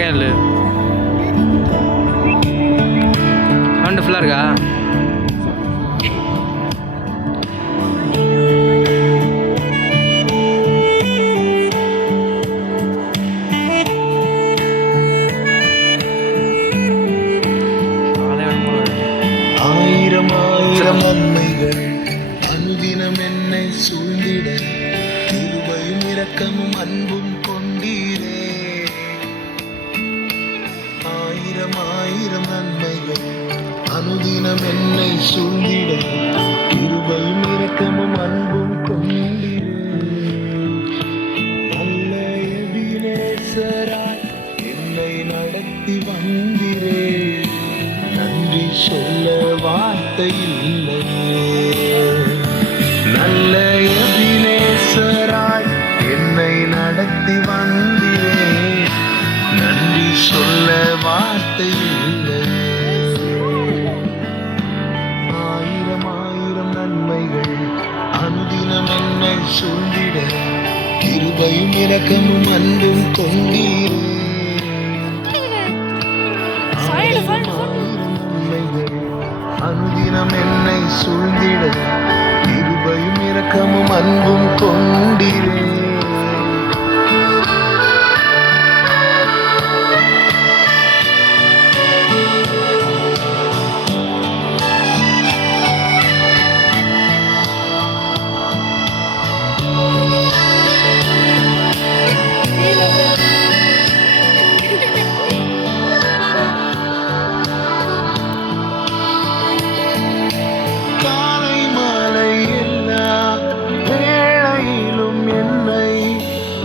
கேளு. சவுண்டு ஃபுல்லாக இருக்கா? ஆயிரம் ஆயிரம் நன்மைகள் அனுதினம் என்னை சூழ்ந்திட கிருபையும் இரக்கமும் அன்பும் கொண்டீரே. ஆயிரம் ஆயிரம் நன்மைகள் அனுதினம் என்னை சூழ்ந்திட கிருபையும் இரக்கமும் அன்பும் கொண்டீரே. நல்ல எபினேசராய் என்னை நடத்தி வந்தீரே. நன்றி சொல்ல வார்த்தை இல்லையே. நல்ல எபினேசராய் என்னை நடத்தி வந்தீரே. நன்றி சொல்ல வார்த்தை இல்லையே. ஆயிரம் ஆயிரம் நன்மைகள் அனுதினம் என்னை சூழ்ந்திட கிருபையும் இரக்கமும் அன்பும் கொண்டீரே. அனுதினம் என்னை சூழ்ந்திட கிருபையும் இரக்கமும் அன்பும் கொண்டீரே.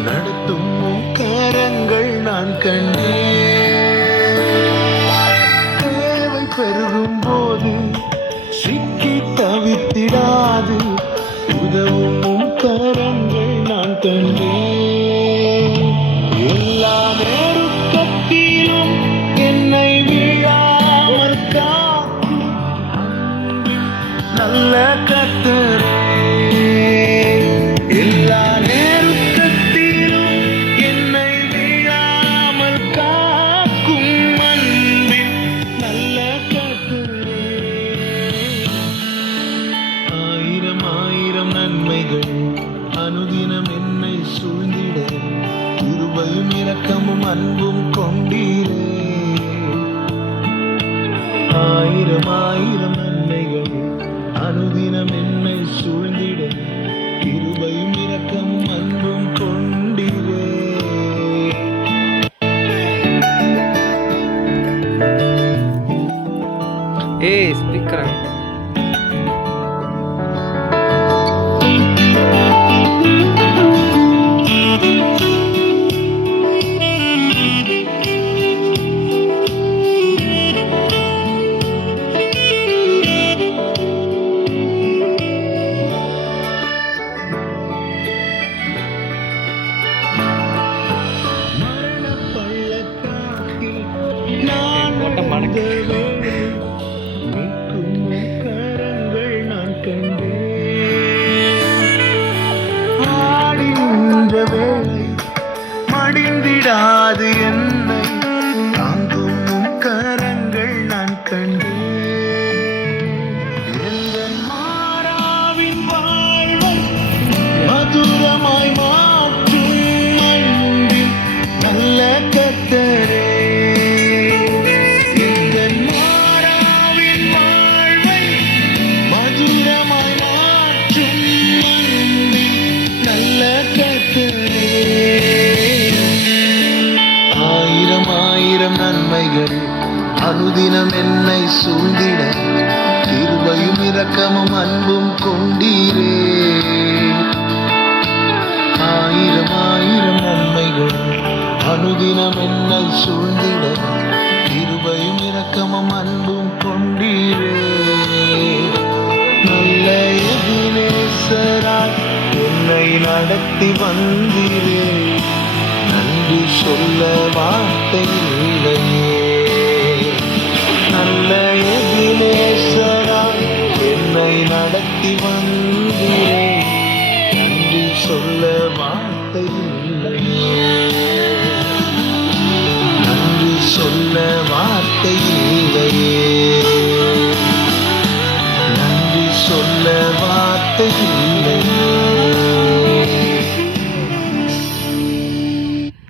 நடத்தும் கரங்கள் நான் கண்டேன். தேவை பெருகும் போது சிக்கி தவித்திடாது உதவும் கரங்கள் நான் கண்டேன். எல்லா நெருக்கத்திலும் என்னை விழாமல் காக்கும் நல்ல கர்த்தரே. எல்லா நன்மைகள் அனுதினம் என்னை சூழ்ந்திட கிருபையும் இரக்கமும் அன்பும் கொண்டீரே. ஆயிரம் ஆயிரம் நன்மைகள் அனுதினம் என்னை சூழ்ந்திட கிருபையும் இரக்கமும் அன்பும் கொண்டீரே. ஸ்பீக்கர் கரங்கள் நான் கண்டேன். ஆடின்ற வேளை மடிந்திடாது என்னை தாங்கும் கரங்கள் நான் கண்டேன். எங்கள் மாறாவின் வாழ்வை மதுரமாய் மாற்றும் அன்பின் நல்ல கர்த்தரே. நன்மைகள் அனுதினம் என்னை சூழ்ந்திட கிருபையும் இரக்கமும் அன்பும் கொண்டீரே. ஆயிரம் ஆயிரம் நன்மைகள் அனுதினம் என்னை சூழ்ந்திட கிருபையும் இரக்கமும் அன்பும் கொண்டீரே. நல்ல எபினேசராய் என்னை நடத்தி வந்தீரே. நன்றி சொல்ல வார்த்தை இல்லையே. நல்ல எபினேசராய் என்னை நடத்தி வந்தீரே. நன்றி சொல்ல வார்த்தை இல்லையே. வார்த்தை இல்லை